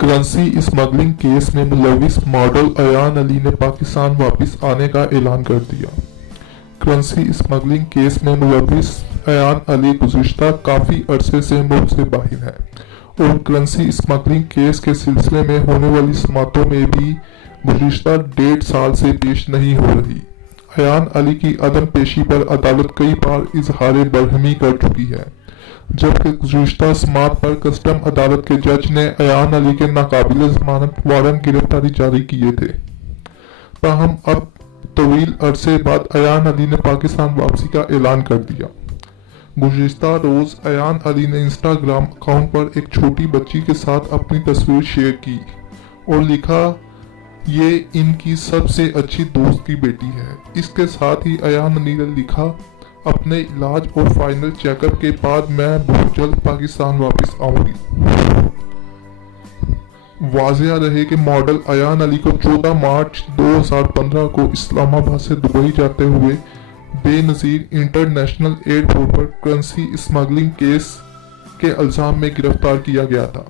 Currency smuggling case में मुलविस model Ayan Ali ने पाकिस्तान वापस आने का ऐलान कर दिया। करंसी स्मगलिंग केस में मुलविस अयान अली गुज़िश्ता काफ़ी अरसे से मुल्क से बाहर है और करंसी स्मगलिंग केस के सिलसिले में होने वाली समातों में भी गुज़िश्ता 1.5 साल से पेश नहीं हो रही। अयान अली की अदम पेशी पर अदालत कई बार इजहार बरहमी कर चुकी है, जबकि गुज़िश्ता समात पर कस्टम अदालत के जज ने अयान अली के नाकाबिल जमानत वारंट गिरफ्तारी जारी किए थे। ताहम अब तवील अरसे बाद अयान अली ने पाकिस्तान वापसी का ऐलान कर दिया। गुज़िश्ता रोज अयान अली ने इंस्टाग्राम अकाउंट पर एक छोटी बच्ची के साथ अपनी तस्वीर शेयर की और लिखा, ये इनकी सबसे अच्छी दोस्त की बेटी है। इसके साथ ही अयान अली ने लिखा, अपने इलाज और फाइनल चेकअप के बाद मैं बहुत जल्द पाकिस्तान वापस आऊंगी। वाज़ेह रहे कि मॉडल अयान अली को 14 मार्च 2015 को इस्लामाबाद से दुबई जाते हुए बेनज़ीर इंटरनेशनल एयरपोर्ट पर करंसी स्मगलिंग केस के इल्जाम में गिरफ्तार किया गया था।